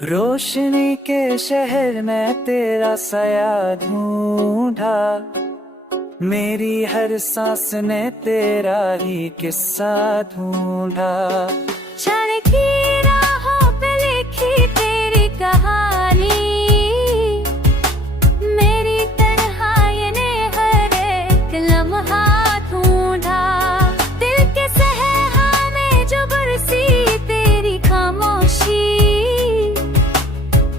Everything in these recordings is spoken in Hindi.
रोशनी के शहर में तेरा साया ढूंढा, मेरी हर सांस ने तेरा ही किस्सा ढूंढा। क्षण की राहों पे लिखी तेरी कहानी, मेरी तन्हाई ने हर एक लम्हा ढूंढा। दिल के सहरा में जो बरसी तेरी खामोशी,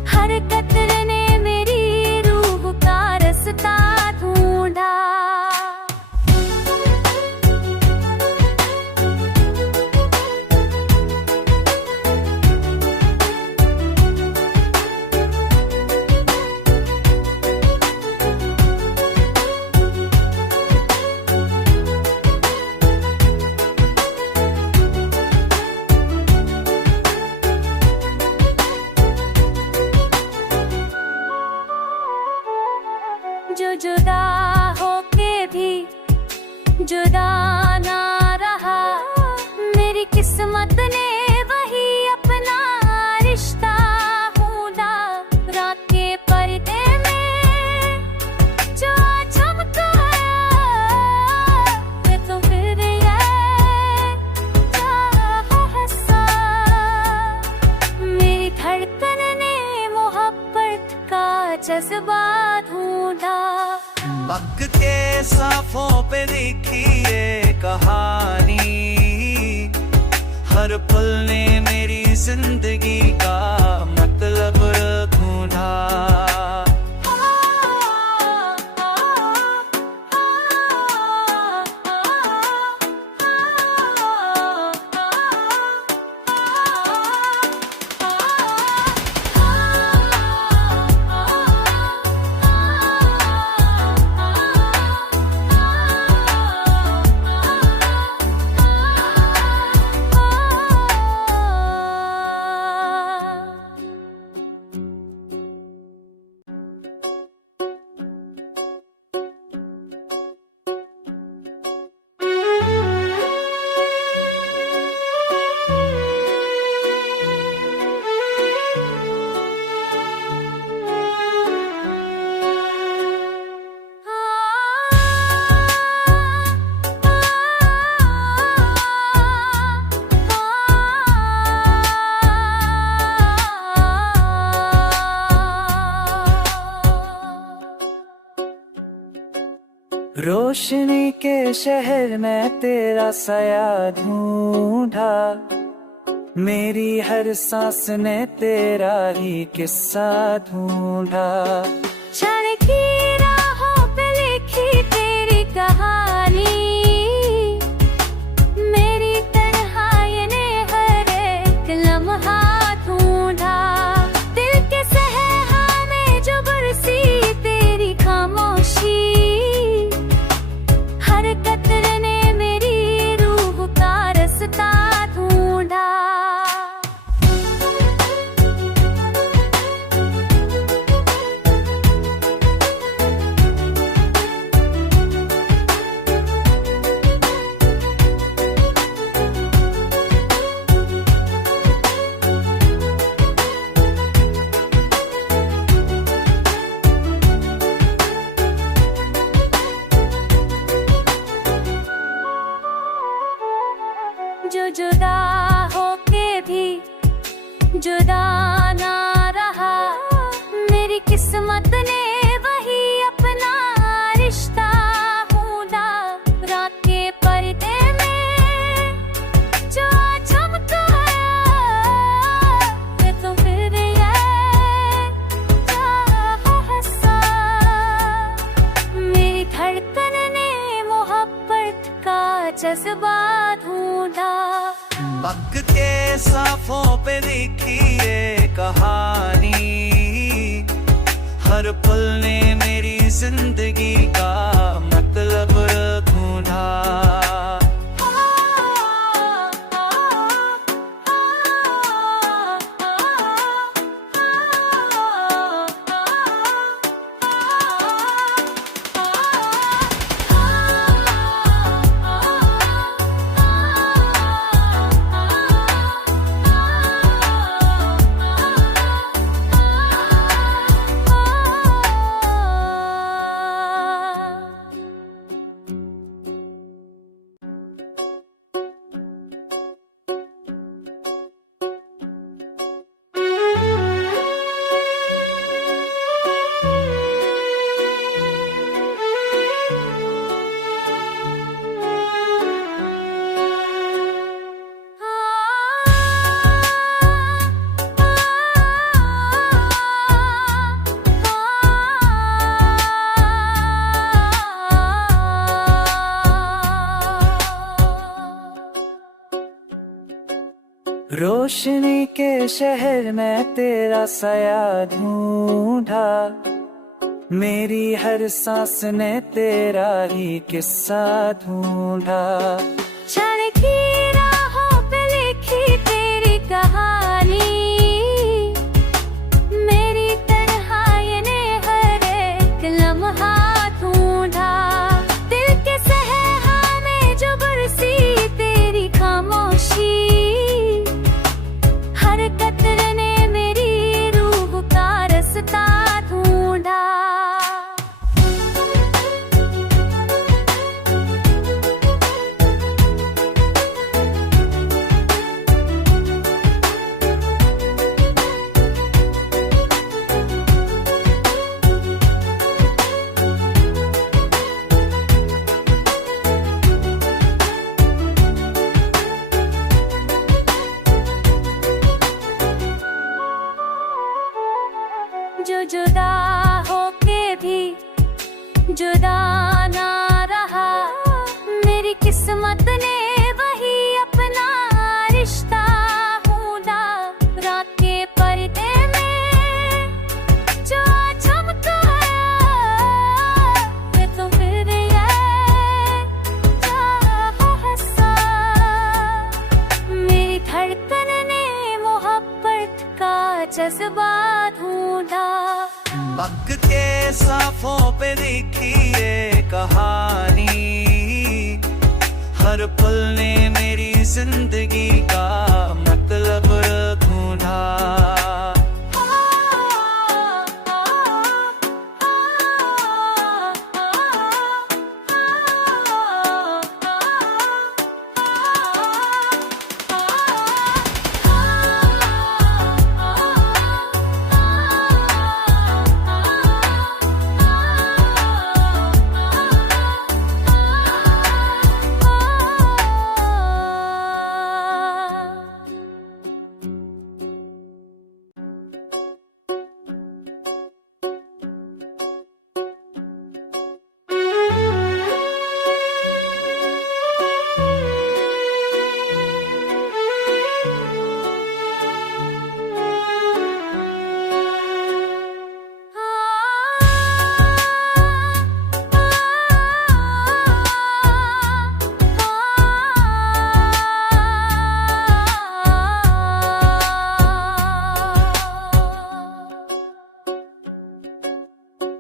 हर कतरे ने मेरी रूह का रास्ता ढूंढा। जो जुदा होके भी जुदा ना रहा, मेरी किस्मत ने वही अपना रिश्ता ढूंढा। रात के पर्दे में जो चमकाया, ये तो फिर ये हंसा। मेरी धड़कन ने मोहब्बत का जज्बा ढूंढा। वक्त के साफों पे लिखी ये कहानी, हर पल ने मेरी जिंदगी का मतलब ढूंढा। रोशनी के शहर में तेरा साया ढूंढा, मेरी हर सांस ने तेरा ही किस्सा ढूंढा। क्षण की राहों पे लिखी तेरी कहानी, मेरी तन्हाई ने हर एक लम्हा ढूंढा। दिल के सहरा में जो बरसी तेरी खामोशी, हर कतरे ने मेरी रूह का रास्ता ढूंढा। जो जुदा होके भी जुदा ना रहा, मेरी किस्मत ने वही अपना रिश्ता ढूंढा। रात के पर्दे में जो चमकाया, ये तो फिर ये हंसा। मेरी धड़कन ने मोहब्बत का जज्बा ढूंढा। वक्त के साफों पे लिखी ये कहानी, हर पल ने मेरी जिंदगी का मतलब ढूंढा। रोशनी के शहर में तेरा साया ढूंढा, मेरी हर सांस ने तेरा ही किस्सा ढूंढा। क्षण की राहों पे लिखी तेरी कहानी, मेरी तन्हाई ने हर एक लम्हा ढूंढा। दिल के सहरा में जो बरसी तेरी खामोशी, हर कतरे ने मेरी रूह का रास्ता ढूंढा। जो जुदा होके भी जुदा ना रहा, मेरी किस्मत ने वही अपना रिश्ता ढूंढा। रात के पर्दे में जो चमकाया, ये तो फिर ये चाहा हंसा। मेरी धड़कन ने मोहब्बत का जज्बा ढूंढा। पक के साफों पे लिखी ये कहानी, हर पल ने मेरी जिंदगी का मतलब ढूंढा।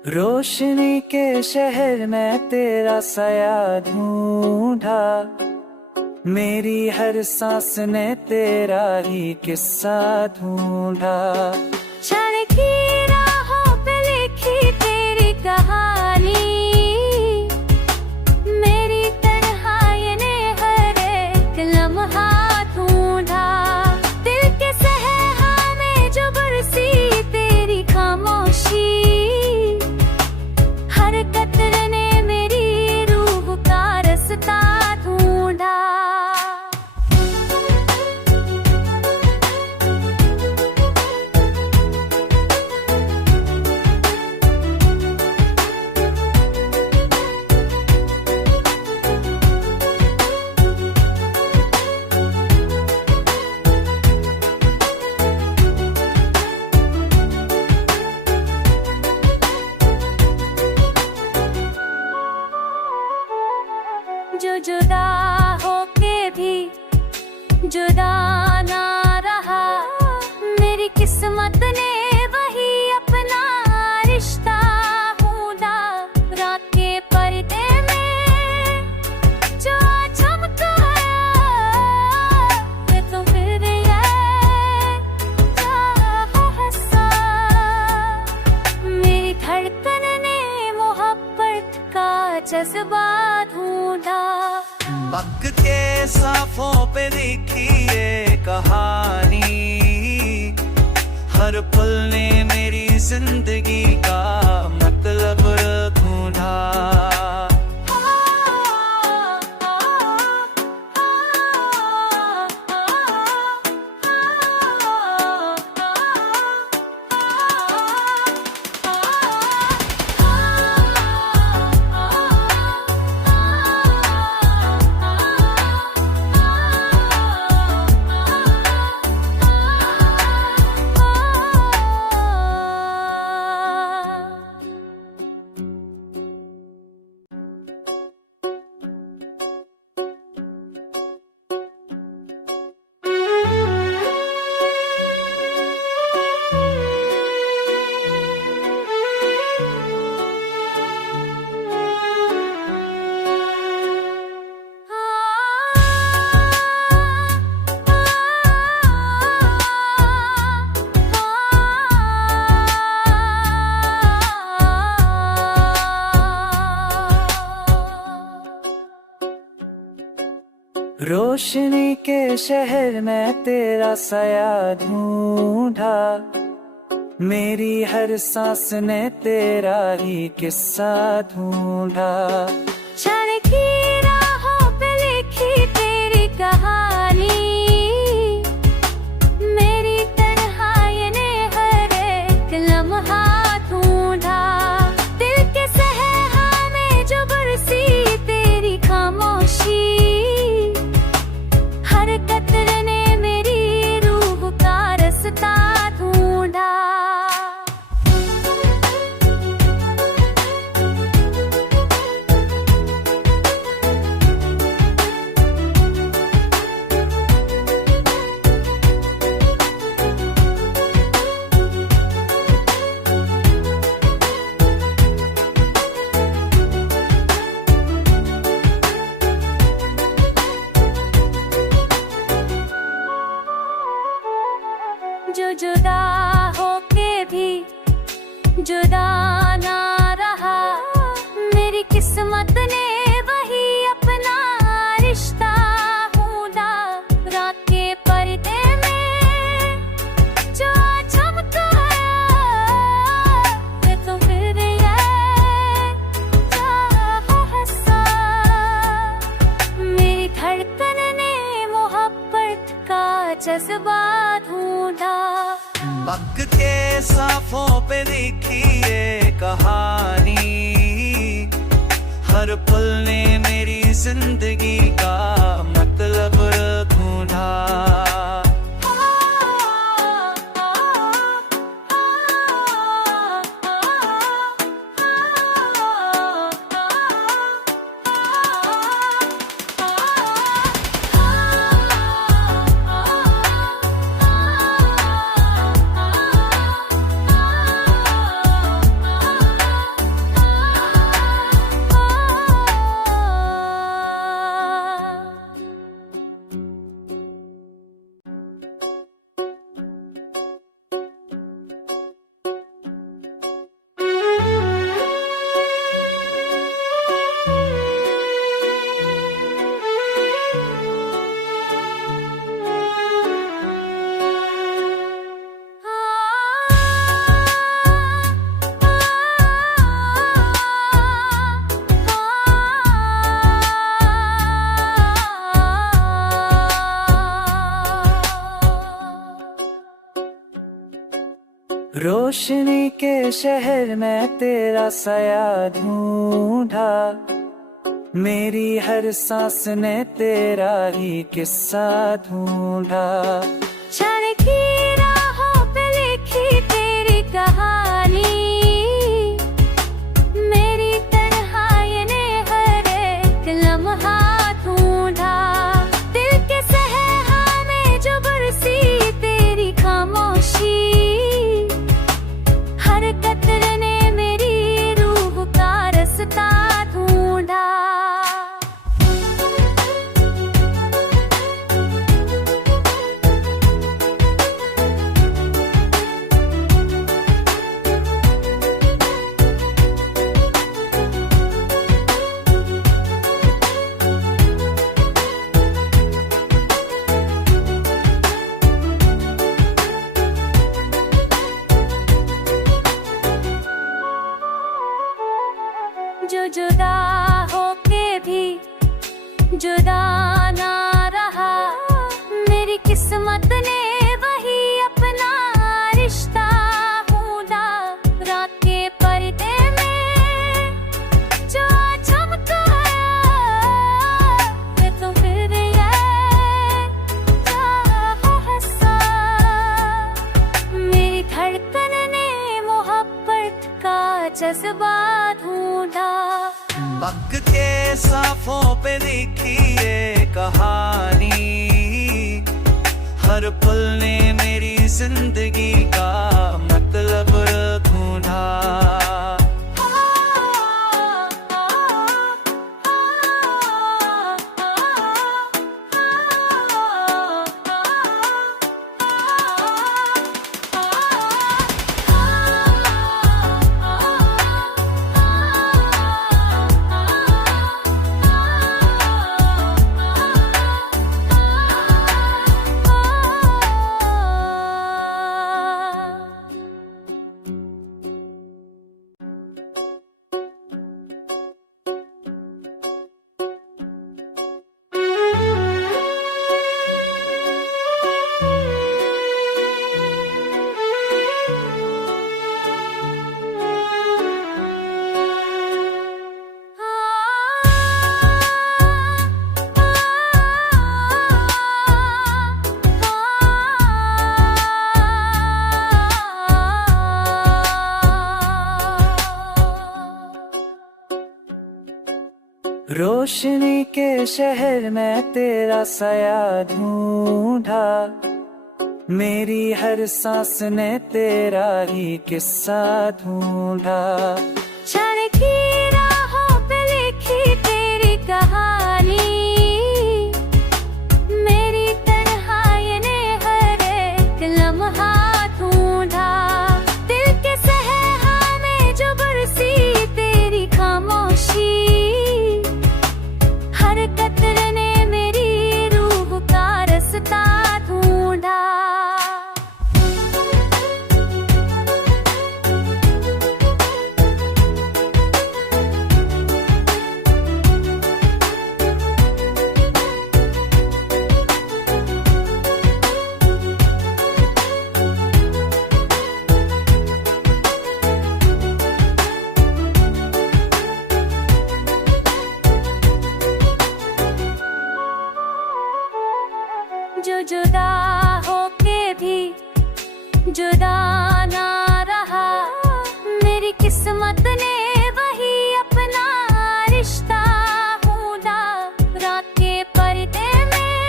रोशनी के शहर में तेरा साया ढूंढा, मेरी हर सांस ने तेरा ही किस्सा ढूंढा। क्षण की राहों पे लिखी तेरी कहानी, मेरी तन्हाई ने हर एक लम्हा ढूंढा। दिल के सहरा में जो बरसी तेरी खामोशी, हर कतरे ने मेरी रूह का रास्ता ढूंढा। जो जुदा होके भी जुदा ना रहा, मेरी किस्मत ने वही अपना रिश्ता ढूंढा। रात के पर्दे में जो चमकाया, ये तो फिर ये चाहा हंसा। मेरी धड़कन ने मोहब्बत का जज्बा ढूंढा। पक के साफों पे लिखी ये कहानी, हर पल ने मेरी जिंदगी का मतलब ढूंढा। शहर में तेरा साया ढूंढा, मेरी हर सांस ने तेरा ही किस्सा ढूंढा। क्षण की राहों पे लिखी तेरी कहानी, मेरी तन्हाई ने हर एक लम्हा ढूंढा। दिल के सहरा में जो बरसी तेरी खामोशी, हर कतरे ने मेरी रूह का रास्ता ढूंढा। जो जुदा होके भी जुदा ना रहा, मेरी किस्मत ने वही अपना रिश्ता ढूंढा। रात के पर्दे में जो चमकाया, मैं तो फिर ये चाहा हंसा। मेरी धड़कन ने मोहब्बत का जज्बा ढूंढा। वक्त के साफों पे लिखी ये कहानी, हर पल ने मेरी जिंदगी का मतलब ढूंढा। रोशनी के शहर में तेरा साया ढूंढा, मेरी हर सांस ने तेरा ही किस्सा ढूंढा। क्षण की राहों पे लिखी तेरी कहानी, मेरी तन्हाई ने हर एक लम्हा ढूंढा। दिल के सहरा में जो बरसी तेरी खामोशी, हर कतरे ने मेरी रूह का रास्ता ढूंढा। जो जुदा होके भी जुदा ना रहा, मेरी किस्मत ने वही अपना रिश्ता ढूंढा। रात के पर्दे में जो चमकाया, मैं तो फिर ये चाहा हंसा। मेरी धड़कन ने मोहब्बत का जज्बा ढूंढा। वक्त के साफों पे लिखी ये कहानी, हर पल ने मेरी जिंदगी का मतलब ढूंढा। रोशनी के शहर में तेरा साया ढूंढा, मेरी हर सांस ने तेरा ही किस्सा ढूंढा। क्षण की राहों पे लिखी तेरी कहानी, मेरी तन्हाई ने हर एक लम्हा ढूंढा। दिल के सहरा में जो बरसी तेरी खामोशी, हर कतरे ने मेरी रूह का रास्ता ढूंढा। जो जुदा होके भी जुदा ना रहा, मेरी किस्मत ने वही अपना रिश्ता ढूंढा। रात के पर्दे में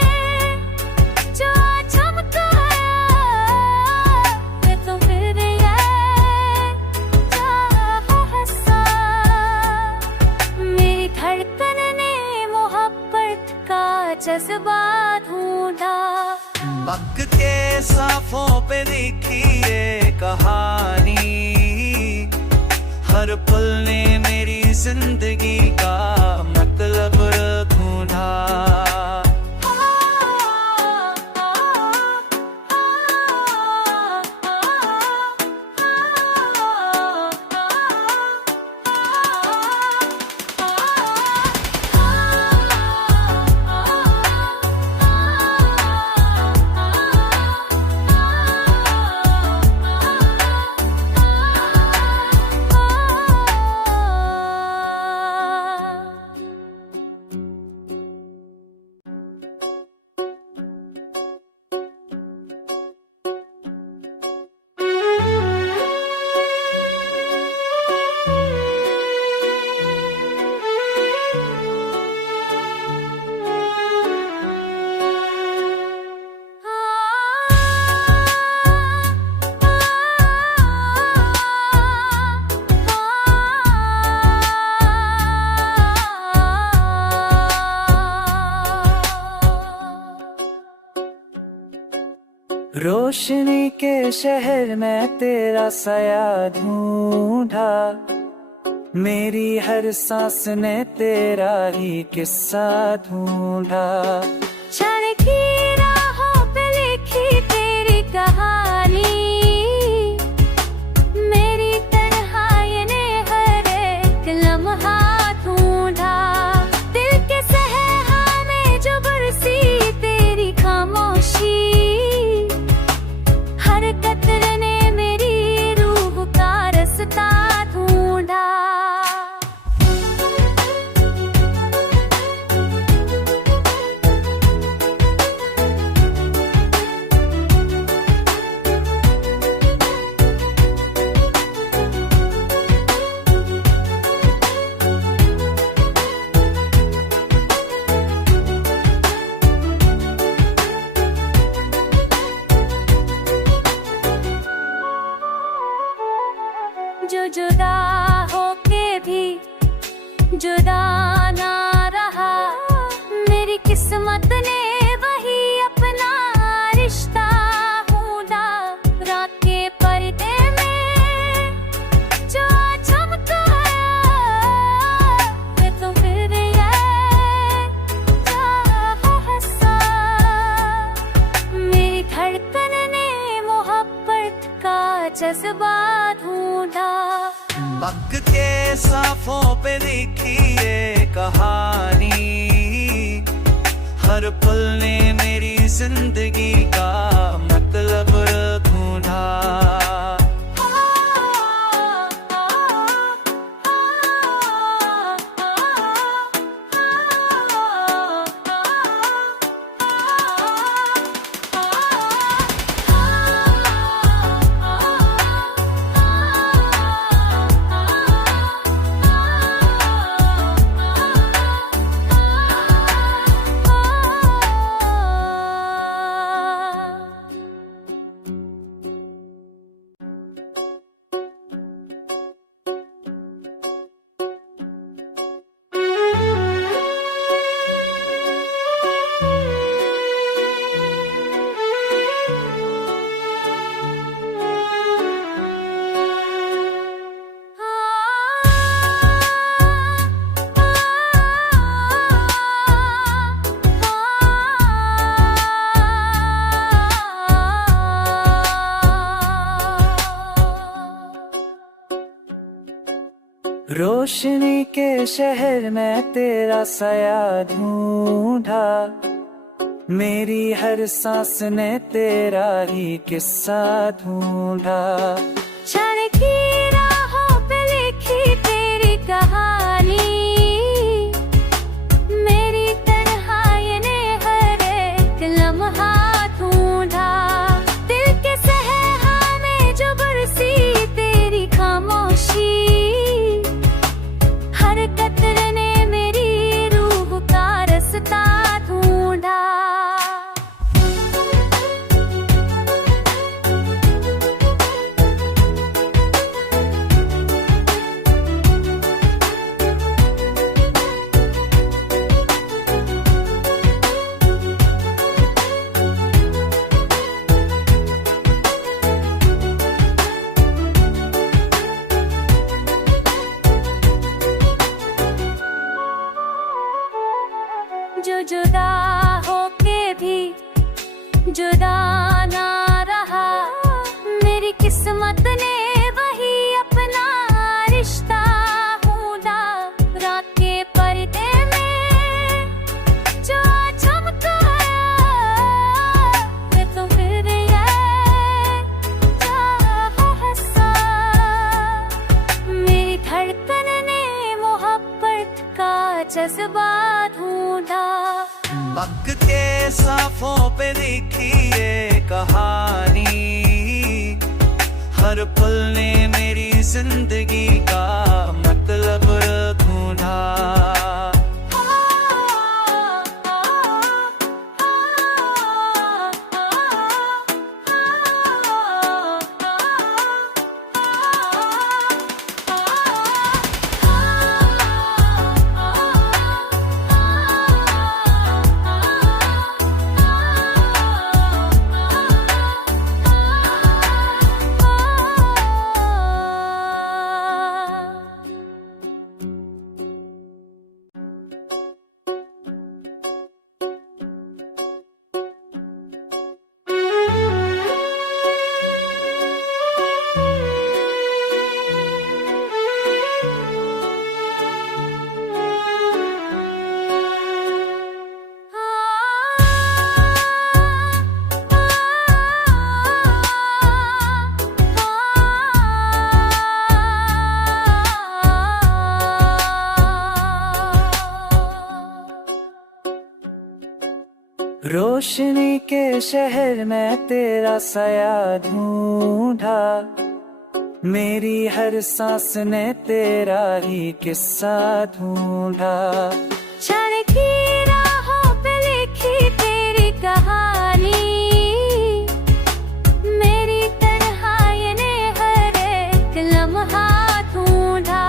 जो चमकाया, मैं तो फिर ये हंसा। मेरी धड़कन ने मोहब्बत का जज्बा ढूंढा। वक्त के साफों पे लिखी ये कहानी, हर पल ने मेरी जिंदगी का मतलब ढूंढा। रोशनी के शहर में तेरा साया ढूंढा, मेरी हर सांस ने तेरा ही किस्सा ढूंढा। क्षण की राहों पे लिखी तेरी कहानी, मेरी तन्हाई ने हर एक लम्हा ढूंढा। दिल के सहरा में जो बरसी तेरी खामोशी, हर कतरे ने मेरी रूह का रास्ता ढूंढा। जो जुदा होके भी जुदा ना रहा, मेरी किस्मत ने वही अपना रिश्ता ढूंढा। रात के पर्दे में जो चमकाया, मैं तो फिर ये हंसा। मेरी धड़कन ने मोहब्बत का जज्बा ढूंढा। वक्त के साफों पे लिखी ये कहानी, हर पल ने मेरी जिंदगी का मतलब ढूंढा। रोशनी के शहर में तेरा साया ढूंढा, मेरी हर सांस ने तेरा ही किस्सा ढूंढा। क्षण की राहों पे लिखी तेरी कहानी, मेरी तन्हाई ने हर एक लम्हा ढूंढा। दिल के सहरा में जो बरसी तेरी खामोशी, हर कतरे ने मेरी रूह का रास्ता ढूंढा। जो जुदा होके भी जुदा ना रहा, मेरी किस्मत ने वही अपना रिश्ता ढूंढा। रात के पर्दे में जो चमकाया, मैं तो फिर ये हंसा। मेरी धड़कन ने मोहब्बत का जज्बा ढूंढा। वक्त के साफों पे लिखी ये कहानी, हर पल ने मेरी जिंदगी का मतलब ढूंढा। रोशनी के शहर में तेरा साया ढूंढा, मेरी हर सांस ने तेरा ही किस्सा ढूंढा। क्षण की राहों पे लिखी तेरी कहानी, मेरी तन्हाई ने हर एक लम्हा ढूंढा।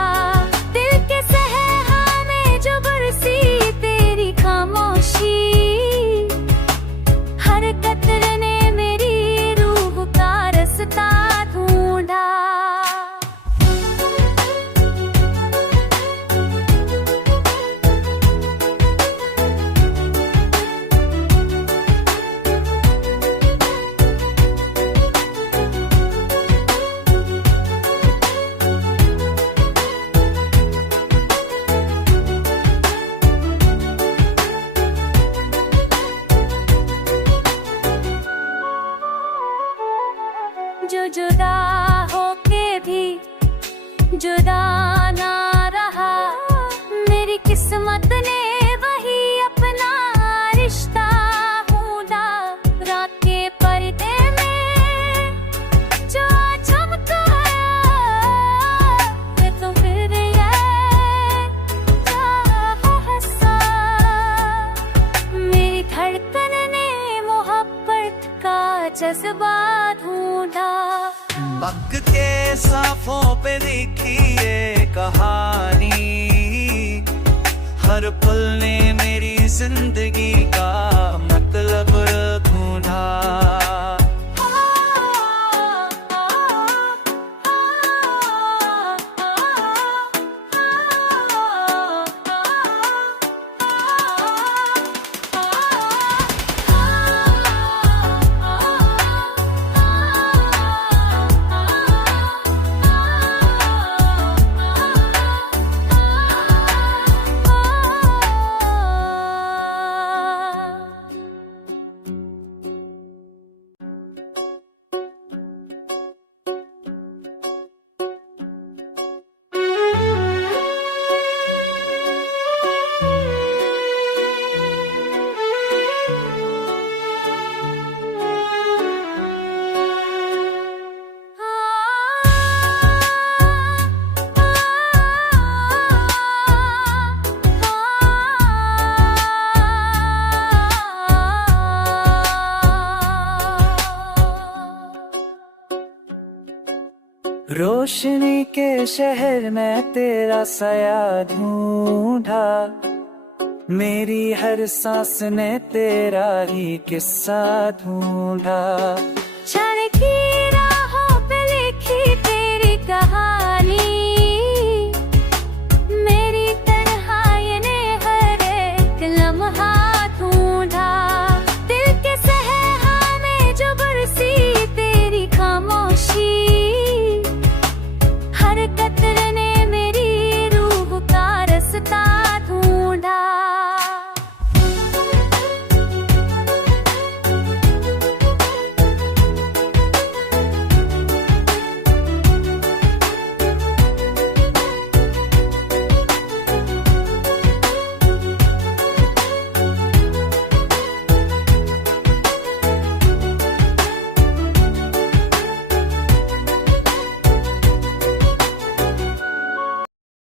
दिल के सहरा में जो बरसी तेरी खामोशी, हर कतरे ने मेरी रूह का रास्ता ढूंढा। जो जुदा होके भी जुदा ना रहा, मेरी किस्मत ने वही अपना रिश्ता ढूंढा। रात के पर्दे में जो चमकाया, मैं तो फिर ये हंसा। मेरी धड़कन ने मोहब्बत का जज्बा ढूंढा। वक्त के साफों पे लिखी ये कहानी, हर पल ने मेरी जिंदगी का मतलब ढूंढा। रोशनी के शहर में तेरा साया ढूंढा, मेरी हर सांस ने तेरा ही किस्सा ढूंढा। जाने